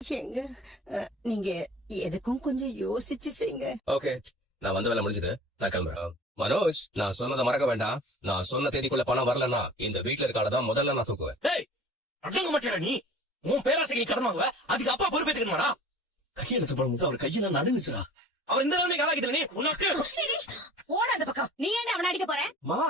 எங்க நீங்க எதுக்கும் கொஞ்சம் யோசிச்சு செய்யுங்க. ஓகே, நான் வந்த வேலை முடிஞ்சது, நான் கிளம்புறேன். மனோஜ், நான் சொன்னதை மறக்க வேண்டாம். நான் சொன்ன தேதிக்குள்ள பணம் வரலன்னா இந்த வீட்டுல இருக்காலதான் முதல்ல நான் தூக்குவேன். அடங்க மாட்டேடா நீ. உன் பேராசைக்கு நீ கடன் வாங்குவ, அதுக்கு அப்பா பொறுப்பேற்றுக்கணுமாடா? கையெழுத்து போடும்போது அவர் கையில நடுங்குச்சுடா. அவர் இந்த நிலைமைக்கு ஆளாக்கிட்ட நீ உனக்கு போட அந்த பக்கம். நீ என்ன அவனை அடிக்க போற?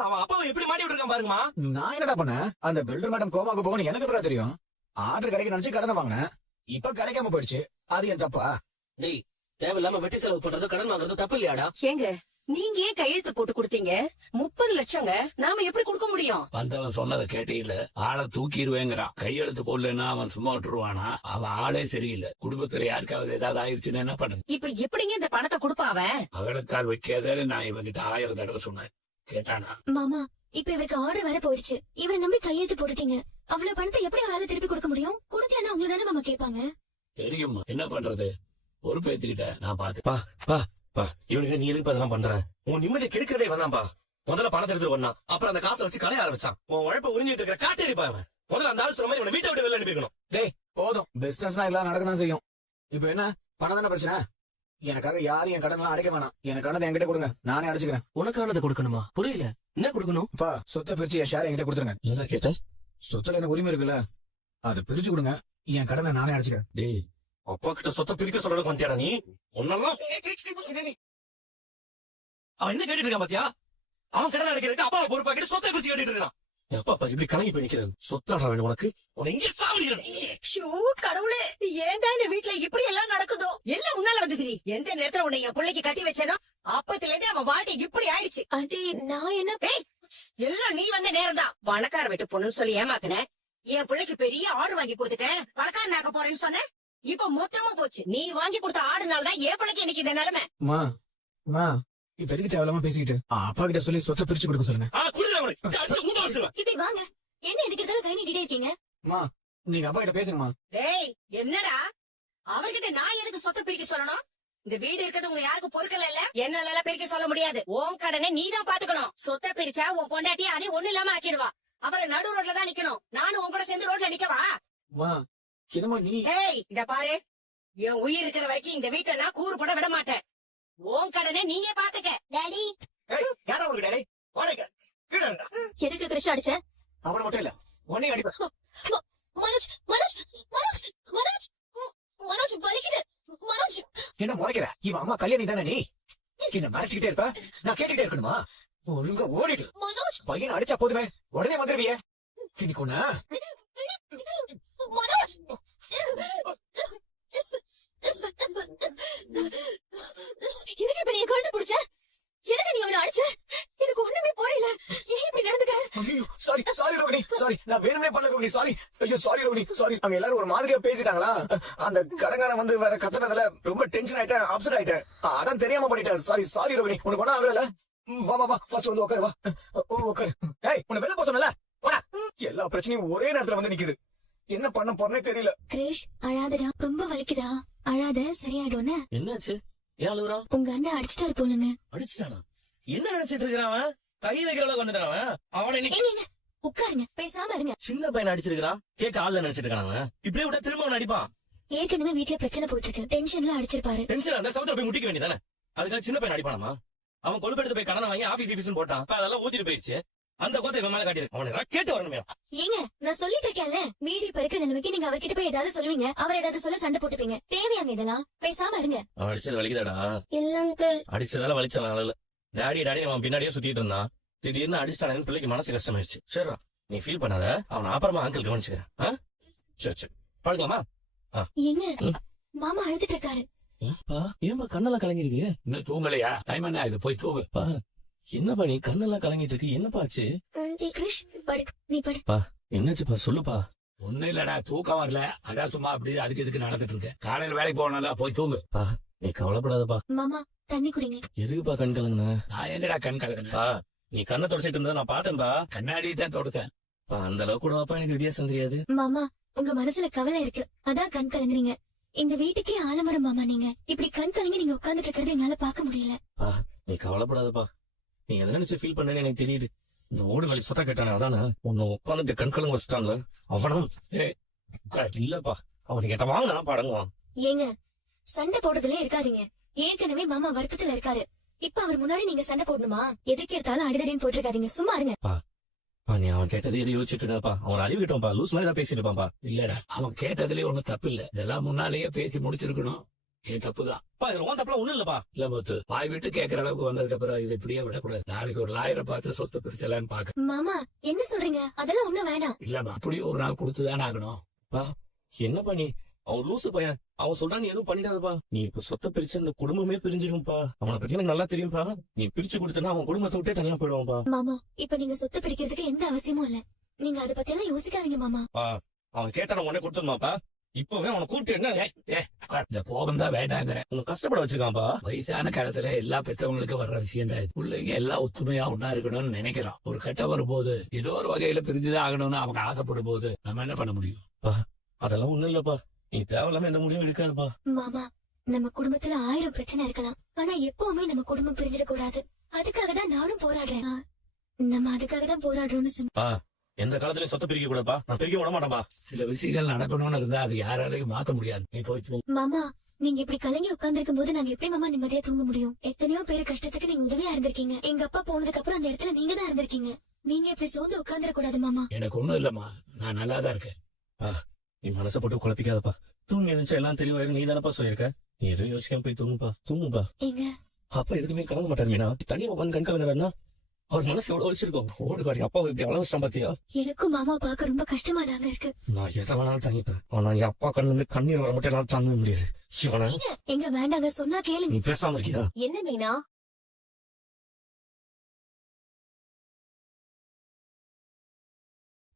அவன் அப்பாவை எப்படி மாட்டி விட்டுருக்கான் பாருங்கம்மா. நான் என்னடா பண்ணேன்? அந்த பில்டர் மேடம் கோமாக்கு போகணும் எனக்கு அப்புறம் தெரியும். ஆர்டர் கிடைக்க நினைச்சு கடனை வாங்கினேன், இப்ப கிடைக்காம போயிடுச்சு. அது என் தப்பா? டேய், தேவையில்லாம வெட்டி செலவு பண்றது, கடன் வாங்குறது தப்பு இல்லையாடா? ஏங்க நீங்க ஏன் கையெழுத்து போட்டு கொடுத்தீங்க? 30 லட்சங்க நாம எப்படி கொடுக்க முடியும்? வந்தவன் சொன்னதை கேட்டீங்கல்ல, ஆளை தூக்கிடுவேங்கிறான். கையெழுத்து போடலன்னா அவன் சும்மா விட்டுருவானா? அவன் ஆளே சரியில்லை. குடும்பத்துல யாருக்காவது ஏதாவது ஆயிடுச்சுன்னா என்ன பண்றது? இப்ப எப்படிங்க இந்த பணத்தை கொடுப்பான் அவன்? அகலக்கால் வைக்காதேன்னு நான் இவன்கிட்ட 1000 தடவை சொன்னேன், கேட்டானா? மாமா, இப்ப இவருக்கு ஆர்டர் வேற போயிடுச்சு. இவரை நம்பி கையெழுத்து போட்டுட்டீங்க. அவ்வளவு பணத்தை எப்படி அவரால திருப்பி கொடுக்க முடியும்? கொடுக்கலன்னா உங்களை தானே மாமா கேட்பாங்க. தெரியுமா என்ன பண்றது? பொறுப்பேத்துக்கிட்ட நான் பாத்து. இவனுக்கு நீ எதுக்கு அதெல்லாம் பண்ற? உன் நிம்மதியை கெடுக்கிறதே வந்தான்பா. முதல்ல பணத்தை எடுத்து வந்தான், அப்புறம் அந்த காசை வச்சு கடைய ஆரம்பிச்சான். உன் உழைப்ப உறிஞ்சிட்டு இருக்கிற காட்டேரிப்பா அவன். முதல்ல அந்த ஆள் சொல்ற மாதிரி இவனை வீட்டை விட்டு வெளில அனுப்பிக்கணும். டேய் போதும், பிசினஸ்னா எல்லாம் நடக்கதான் செய்யும். இப்ப என்ன பணம் தானே பிரச்சனை? எனக்காக யாரும் என் கடன் எல்லாம் அடைக்க வேணாம். என் கடனை என்கிட்ட கொடுங்க, நானே அடைச்சுக்கிறேன். உனக்கானதை கொடுக்கணுமா? புரியல, என்ன கொடுக்கணும்? அப்பா, சொத்தை பிரிச்சு என் ஷேர் என்கிட்ட கொடுத்துருங்க. என்ன கேட்ட? சொத்துல எனக்கு உரிமை இருக்குல்ல, அதை பிரிச்சு கொடுங்க, என் கடனை நானே அடைச்சுக்கிறேன். டேய், அப்பா கிட்ட சொத்தை பிரிக்க சொல்றதுக்கு வந்துட்டியாடா நீ? உன்னெல்லாம் அவன் என்ன கேட்டுட்டு இருக்கான் பாத்தியா? அவன் கடன் அடைக்கிறதுக்கு அப்பாவை பொறுப்பாக்கிட்டு சொத்தை பிரிச்சு கேட்டுட்டு இருக்கான். அப்பா இப்படி கலங்கி போய் நிக்கிறது. சொத்தாடா வேணும் உனக்கு? உன்னை இங்கே சாவடிக்கிறேன். ஐயோ கடவுளே, ஏன்டா இந்த வீட்டுல இப்படி எல்லாம் நடக்குதோ? எல்லாம் உன்னால வந்தது. எந்த நேரத்துல உன்னை என் பிள்ளைக்கு கட்டி வச்சேனோ அப்பத்துல இருந்து அவன் வாழ்க்கை இப்படி ஆயிடுச்சு. ஆண்டி, நான் என்ன எல்லாம் நீ வந்த நேரம் தான். பணக்கார வீட்டு பொண்ணுன்னு சொல்லி ஏமாத்தின. என் பிள்ளைக்கு பெரிய ஆர்டர் வாங்கி கொடுத்துட்டேன், பணக்காரன் ஆக்க போறேன்னு சொன்ன. இப்ப மொத்தமா போச்சு. நீ வாங்கி கொடுத்த ஆர்டர்னாலதான் என் பிள்ளைக்கு இன்னைக்கு இந்த நிலைமை. இப்ப எதுக்கு தேவையில்லாம பேசிக்கிட்டு? அப்பா கிட்ட சொல்லி சொத்தை பிரிச்சு கொடுக்க சொல்லுங்க. இப்படி வாங்க. என்ன எதுக்கு எடுத்தாலும் கை நீட்டிட்டே இருக்கீங்க? நீங்க அப்பா கிட்ட பேசுங்கம்மா. டேய் என்னடா, அவர்கிட்ட நான் எதுக்கு சொத்தை பிரிக்க சொல்லணும்? இந்த வீடு இருக்கிறது உங்க யாருக்கு பொறுக்கல இல்ல? என்னால பிரிக்க சொல்ல முடியாது. உன் கடனை நீ தான் பாத்துக்கணும். சொத்தை பிரிச்சா உன் பொண்டாட்டி அதே ஒண்ணு இல்லாம ஆக்கிடுவா. அப்புறம் நடு ரோட்ல தான் நிக்கணும். நானும் உன் கூட சேர்ந்து ரோட்ல நிக்கவா? என்னமா நீ? ஏய் இத பாரு, என் உயிர் இருக்கிற வரைக்கும் இந்த வீட்டை நான் கூறு போட விட மாட்டேன். உன் கடனை நீங்க பாத்துக்க. டாடி, யாரா உங்களுக்கு டேடி? எதுக்கு கிருஷ் அடிச்ச? அவனை மட்டும் இல்ல, உன்னையும் அடிப்ப. மனோஜ், மனோஜ், மனோஜ், மனோஜ், மனோஜ் வலிக்குது. மனோஜ், என்ன முறைக்கிற? இவன் அம்மா கல்யாணி தானே நீ? என்ன மிரட்டிக்கிட்டே இருப்ப? நான் கேட்டுக்கிட்டே இருக்கணுமா? ஒழுங்கா ஓடிடு. மனோஜ், பையனை அடிச்சா போதுமே, உடனே வந்துருவிய. இன்னைக்கு ஒண்ணு மனோஜ். எதுக்கு இப்ப நீ கழுத்து பிடிச்ச? எதுக்கு நீ அவனை அடிச்ச? எனக்கு ஒண்ணுமே புரியல. ஏன் இப்படி நடந்துக்க? ஐயோ சாரி ரோகிணி, சாரி, நான் வேணும்னே பண்ணல ரோகிணி, சாரி. ஐயோ சாரி ரோகிணி, சாரி. அவங்க எல்லாரும் ஒரு மாதிரியா பேசிட்டாங்களா? அந்த கடங்காரன் வந்து வேற கத்துனதுல ரொம்ப டென்ஷன் ஆயிட்டேன், அப்செட் ஆயிட்டேன். அதான் தெரியாம பண்ணிட்டேன். சாரி ரோகிணி. உனக்கு ஒண்ணும் ஆகல? வா ஃபர்ஸ்ட் வந்து உட்காரு. வா உட்காரு. ஏய், உன்னை வெளில போக சொன்னல, போடா. எல்லா பிரச்சனையும் ஒரே நேரத்துல வந்து நிக்குது. என்ன பண்ண போறேனே தெரியல. கிரேஷ், அழாதடா. ரொம்ப வலிக்குதா? அழாத, சரியாயிடும்னு. என்னாச்சு? ஏன் அழுகுறான்? உங்க அண்ணன் அடிச்சிட்டாரு போலுங்க. அடிச்சுட்டானா? என்ன நினைச்சிட்டு இருக்கிறான் அவன்? கை வைக்கிற அளவுக்கு வந்துட்டான் அவன். அவனை ஏங்க, உட்காருங்க, பேசாம இருங்க. சின்ன பையன் அடிச்சிருக்கான், கேட்க ஆள்ல நினைச்சிட்டு இருக்கான் அவன். இப்படியே விட திரும்ப அவன் அடிப்பான். ஏற்கனவே வீட்டுல பிரச்சனை போயிட்டு இருக்கு. டென்ஷன்ல அடிச்சிருப்பாரு. டென்ஷன் அந்த சவுத்துல போய் முட்டிக்க வேண்டியதானே? அதுக்காக சின்ன பையன் அடிப்பானாமா? அவன் கொழுப்பெடுத்து போய் கடனை வாங்கி ஆபீஸ் போட்டான். அதெல்லாம் ஊத்திட்டு போயிடுச்சு. அந்த கோத்தை இவன் மேல காட்டியிருக்கு. அவனை கேட்டு வரணுமே. ஏங்க, நான் சொல்லிட்டு இருக்கேன்ல, வீடு இப்ப இருக்கிற நிலைமைக்கு நீங்க அவர்கிட்ட போய் ஏதாவது சொல்லுவீங்க, அவர் ஏதாவது சொல்ல சண்டை போட்டுப்பீங்க. தேவையாங்க இதெல்லாம்? பேசாம இருங்க. அவன் அடிச்சது வலிக்குதாடா? இல்லங்க, அடிச்சதால வலிச்சான். டாடி அவன் பின்னாடியே சுத்திட்டு இருந்தான். திடீர்னு அடிச்சிட்டானு பிள்ளைக்கு மனசு கஷ்டமாயிடுச்சு. சரிடா, நீ ஃபீல் பண்ணாத. அவன் அப்புறமா அங்கிள் கவனிச்சுக்கிறேன். சரி பழக்கலாமா? ஏங்க, மாமா அழுதுட்டு இருக்காரு. ஏன்பா கண்ணெல்லாம் கலங்கிருக்கு? இன்னும் தூங்கலையா? டைம் என்ன? இது போய் தூங்குப்பா. என்னப்பா நீ கண்ணெல்லாம் கலங்கிட்டு இருக்கு? என்னப்பா ஆச்சு? கிருஷ், படு, நீ படு. என்னாச்சுப்பா சொல்லுப்பா. ஒண்ணும் இல்லடா, தூக்கம் வரல. அதான் சும்மா அப்படி அதுக்கு இதுக்கு நடந்துட்டு இருக்கேன். காலையில வேலைக்கு போனால போய் தூங்கு. நீ கவலைப்படாதப்பா. மாமா, தண்ணி குடிங்க. எதுக்குப்பா கண் கலங்குன? நான் என்னடா கண் கலக்குனேன்? நீ கண்ணை தொடச்சிட்டு இருந்தா நான் பாத்தேன்பா. கண்ணாடி தான் தொடுத்தேன். அந்த அளவுக்கு கூடவாப்பா எனக்கு வித்தியாசம் தெரியாது. மாமா, உங்க மனசுல கவலை இருக்கு, அதான் கண் கலங்குறீங்க. இந்த வீட்டுக்கே ஆலமரம் மாமா நீங்க. இப்படி கண் கலங்கி நீங்க உட்கார்ந்துட்டு இருக்கிறது என்னால பாக்க முடியல. நீ கவலைப்படாதப்பா. நீ எதை நினைச்சு ஃபீல் பண்ணேன்னு எனக்கு தெரியுது. இந்த ஓடு வலி சொத்த கேட்டானே, அதானே உன்னை உட்காந்துட்டு கண் கலங்க வச்சுட்டான்ல அவனும். ஏய், இல்லப்பா, அவனுக்கு கேட்ட வாங்கினா படங்குவான். ஏங்க சண்டை போடுறதுல இருக்காதீங்க. ஏற்கனவே மாமா வருத்தத்துல இருக்காரு. இப்ப அவர் முன்னாடி நீங்க சண்டை போடணுமா? எதுக்கு எடுத்தாலும் அடிதடின்னு போட்டு இருக்காதீங்க. சும்மா இருங்க. நீ அவன் கேட்டது எது யோசிச்சுட்டு இருக்காப்பா. அவன் அழிவு கிட்டோம்ப்பா. லூஸ் மாதிரி தான் பேசிட்டு இருப்பான்ப்பா. இல்லடா அவன் கேட்டதுலயே ஒண்ணும் தப்பு இல்ல. இதெல்லாம் முன்னாலேயே பேசி முடிச்சிருக்கணும். இது தப்புதான். இதுல உன் தப்புலாம் ஒண்ணும் இல்லப்பா. இல்ல முத்து, வாய் விட்டு கேட்கற அளவுக்கு வந்ததுக்கு அப்புறம் இது இப்படியே விடக்கூடாது. நாளைக்கு ஒரு லாயரை பார்த்து சொத்து பிரிச்சலான்னு பாக்க. மாமா என்ன சொல்றீங்க? அதெல்லாம் ஒண்ணும் வேணாம். இல்லம்மா, அப்படியே ஒரு நாள் கொடுத்துதானே ஆகணும். என்னப்பா நீ? அவன் லூசு பையன். அவன் சொல்றான் நீ எதுவும் பண்ணிடாதப்பா. நீ இப்ப சொத்தை பிரிச்சு அந்த குடும்பமே பிரிஞ்சிடும்பா. அவனை பத்தி எனக்கு நல்லா தெரியும்பா. நீ பிரிச்சு கொடுத்தனா அவன் குடும்பத்தை விட்டே தனியா போயிடுவான்பா. மாமா இப்ப நீங்க சொத்து பிரிக்கிறதுக்கு எந்த அவசியமும் இல்ல. நீங்க அதை பத்தி எல்லாம் யோசிக்காதீங்க மாமா. அவன் கேட்டான உடனே கொடுத்துருமாப்பா. இப்பவே அவனை கூப்பிட்டு என்ன இந்த கோபம் தான் வேண்டாங்கிற. உன்னை கஷ்டப்பட வச்சிருக்கான்ப்பா. வயசான காலத்துல எல்லா பெத்தவங்களுக்கு வர்ற விஷயம் தான். பிள்ளைங்க எல்லாம் ஒத்துமையா ஒன்னா இருக்கணும்னு நினைக்கிறான். ஒரு கட்டம் வரும்போது ஏதோ ஒரு வகையில பிரிஞ்சுதான் ஆகணும்னு அவங்க ஆசைப்படும் போது நம்ம என்ன பண்ண முடியும்? அதெல்லாம் ஒண்ணும் இல்லப்பா. நீ தேவையில்லாம எந்த முடிவும் எடுக்காதுப்பா. மாமா நம்ம குடும்பத்துல 1000 பிரச்சனை இருக்கலாம். ஆனா எப்பவுமே நம்ம குடும்பம் பிரிஞ்சிடக் கூடாது. அதுக்காக தான் நானும் போராடுறேன். நம்ம அதுக்காக தான் போராடுறோம்னு சொன்ன. எந்த காலத்துலயும் சொத்தை பிரிக்க கூடாதுப்பா. நான் பிரிக்க விட மாட்டேன்பா. சில விஷயங்கள் நடக்கணும்னு இருந்தா அது யாராலையும் மாத்த முடியாது. நீ போய் தூங்கு. மாமா நீங்க இப்படி கலங்கி உட்கார்ந்து இருக்கும் போது நாங்க எப்படி மாமா நிம்மதியா தூங்க முடியும்? எத்தனையோ பேரு கஷ்டத்துக்கு நீங்க உதவியா இருந்திருக்கீங்க. எங்க அப்பா போனதுக்கு அப்புறம் அந்த இடத்துல நீங்க தான் இருந்திருக்கீங்க. நீங்க இப்படி சோர்ந்து உட்கார்ந்துட கூடாது மாமா. எனக்கு ஒண்ணும் இல்லம்மா, நான் நல்லா தான் இருக்கேன். நீ மனசை போட்டு குழப்பிக்காதப்பா. தூங்கி இருந்துச்சு எல்லாம் தெளிவாயிரும். நீ தானப்பா சொல்லியிருக்க. நீ எதுவும் யோசிக்காம போய் தூங்குப்பா. எங்க அப்பா எதுக்குமே கலங்க மாட்டாரு மீனா. தனியா உட்காந்து கண் கலங்குறாருன்னா அவர் மனசு எவ்வளவு வலிச்சிருக்கும். ஓடுகாடி அப்பா இப்படி அளவச்சிட்டான் பாத்தியா? எனக்கும் மாமா பார்க்க ரொம்ப கஷ்டமா தாங்க இருக்கு. நான் எதை வேணாலும் தாங்கிப்பேன். ஆனா என் அப்பா கண்ணுல இருந்து கண்ணீர் வர மட்டும் என்னால தாங்கவே முடியாது. சிவனா எங்க வேண்டாங்க சொன்னா கேளுங்க. நீ பேசாம இருக்கியா? என்ன மீனா?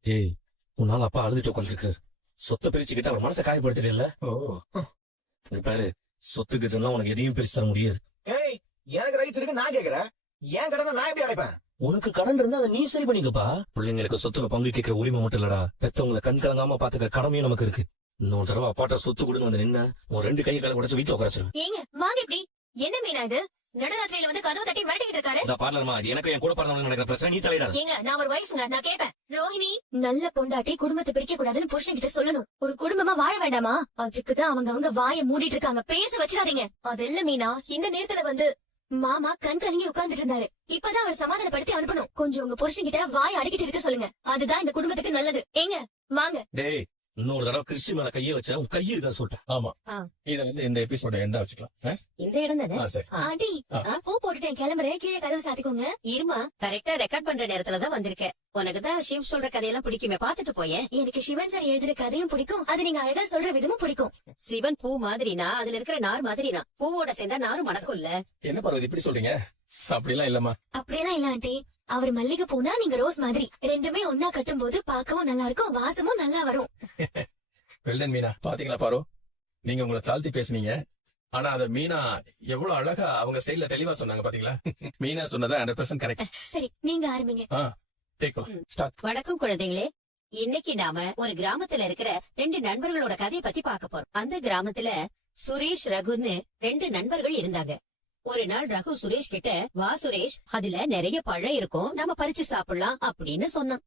ஏய் உன்னால அப்பா அழுதுட்டு உட்காந்துருக்காரு. சொத்தை பிரிச்சுக்கிட்டு அவர் மனசை காயப்படுத்திடல. பாரு சொத்துக்கு சொன்னா உனக்கு எதையும் பிரிச்சு தர முடியாது. ஏய் எனக்கு ரைட்ஸ் இருக்கு, நான் கேக்குறேன். ஏன் கடனை நான் எப்படி அடைப்பேன்? உனக்கு கடன் இருந்தா அதை நீ சரி பண்ணிக்கப்பா. பிள்ளைங்களுக்கு சொத்துல பங்கு கேட்கிற உரிமை மட்டும் இல்லடா, பெத்தவங்களை கண் கலங்காம பாத்துக்க கடமையும் நமக்கு இருக்கு. இன்னொரு தடவை அப்பாட்ட சொத்து கொடுன்னு வந்து நின்ன உன் 2 கை கால உடைச்சு வீட்டுல உட்காரச்சிருவேன். ஏங்க வாங்க இப்படி. என்ன மீனா இது? நடுராத்திரியில வந்து கதவு தட்டி மிரட்டிட்டு இருக்காரு. பார்லர்மா இது எனக்கு என் கூட பிறந்தவங்க நடக்கிற பிரச்சனை. நீ தலையிடாத. ஏங்க நான் ஒரு வைஃப்ங்க, நான் கேட்பேன். ரோஹிணி நல்ல பொண்டாட்டி குடும்பத்தை பிரிக்க கூடாதுன்னு புருஷன் கிட்ட சொல்லணும். ஒரு குடும்பமா வாழ வேண்டாமா? அதுக்குதான் அவங்க வாயை மூடிட்டு இருக்காங்க. பேச வச்சிடாதீங்க. அது இல்ல மீனா, இந்த நேரத்துல வந்து மாமா கண் கலங்கி உட்கார்ந்துட்டு இருந்தாரு. இப்பதான் அவர் சமாதானப்படுத்தி அனுப்பணும். கொஞ்சம் உங்க புருஷன் கிட்ட வாயை அடிக்கிட்டு இருக்க சொல்லுங்க. அதுதான் இந்த குடும்பத்துக்கு நல்லது. ஏங்க வாங்க. டேய் இன்னொரு தடவை கிறிஸ்டி மேல கையை வச்சா உன் கையை இருக்கா சொல்லிட்டேன். ஆமா இத வந்து இந்த எபிசோட எண்டா வச்சுக்கலாம். இந்த இடம் தானே? சரி ஆண்டி பூ போட்டுட்டேன், கிளம்புறேன். கீழே கதவு சாத்திக்கோங்க. இருமா, கரெக்டா ரெக்கார்ட் பண்ற நேரத்துல தான் வந்திருக்கேன். உனக்குதான் ஷிவ் சொல்ற கதையெல்லாம் பிடிக்குமே, பாத்துட்டு போயேன். எனக்கு சிவன் சார் எழுதுற கதையும் பிடிக்கும். அது நீங்க அழகா சொல்ற விதமும் பிடிக்கும். சிவன் பூ மாதிரினா அதுல இருக்கிற நார் மாதிரினா, பூவோட சேர்ந்தா நாரும் மணக்கும் இல்ல. என்ன பரவாயில்ல இப்படி சொல்றீங்க? அப்படிலாம் இல்லம்மா. அப்படியெல்லாம் இல்ல ஆண்டி. அவர் மல்லிகை பூனா நீங்க ரோஸ் மாதிரி. ரெண்டுமே ஒன்னா கட்டும் போது பார்க்கவும் நல்லா இருக்கும், வாசமும் நல்லா வரும். வெல்டன் மீனா, பாத்தீங்களா பாரு, நீங்க உங்களை தாழ்த்தி பேசுனீங்க. ஆனா அத மீனா எவ்வளவு அழகா அவங்க ஸ்டைல்ல தெளிவா சொன்னாங்க பாத்தீங்களா? மீனா சொன்னதா 100% கரெக்ட். சரி நீங்க ஆரம்பிங்க. ஸ்டார்ட். வணக்கம் குழந்தைகளே. இன்னைக்கு நாம ஒரு கிராமத்துல இருக்கிற 2 நண்பர்களோட கதையை பத்தி பார்க்க போறோம். அந்த கிராமத்துல சுரேஷ் ரகுன்னு 2 நண்பர்கள் இருந்தாங்க. ஒரு நாள் ரகு சுரேஷ் கிட்ட, வா சுரேஷ், அதுல நிறைய பழம் இருக்கும், நம்ம பறிச்சு சாப்பிடலாம் அப்படின்னு சொன்னான்.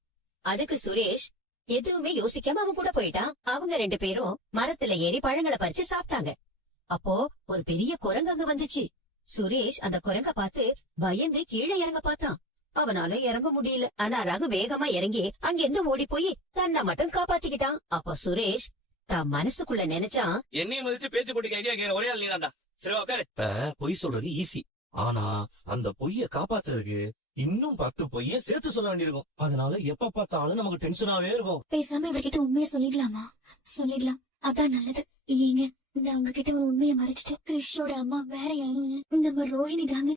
அதுக்கு சுரேஷ் எதுவுமே யோசிக்காம அவன் கூட போயிட்டான். அவங்க 2 பேரும் மரத்துல ஏறி பழங்களை பறிச்சு சாப்பிட்டாங்க. அப்போ ஒரு பெரிய குரங்கு அங்க வந்துச்சு. சுரேஷ் அந்த குரங்க பார்த்து பயந்து கீழே இறங்க பார்த்தான். அவனால இறங்க முடியல. ஆனா ரகு வேகமா இறங்கி அங்கிருந்து ஓடி போய் தன்னை மட்டும் காப்பாத்திக்கிட்டான். அப்ப சுரேஷ் தான் மனசுக்குள்ள நினைச்சான், என்னையும் மதிச்சு பேச்சு போட்டு ஐடியா கேட்க ஒரே ஆள் நீ தான்டா. சரி உட்காரு. இப்ப பொய் சொல்றது ஈஸி. ஆனா அந்த பொய்ய காப்பாத்துறதுக்கு இன்னும் 10 பொய்ய சேர்த்து சொல்ல வேண்டியிருக்கும். அதனால எப்ப பார்த்தாலும் நமக்கு டென்ஷனாவே இருக்கும். பேசாம இவர்கிட்ட உண்மையை சொல்லிடலாமா? சொல்லிடலாம், அதான் நல்லது. ஏங்க நான் உங்ககிட்ட ஒரு உண்மையை மறைச்சிட்டேன். கிறிஷோட அம்மா வேற யாரும் இல்ல, நம்ம ரோஹிணி தாங்க.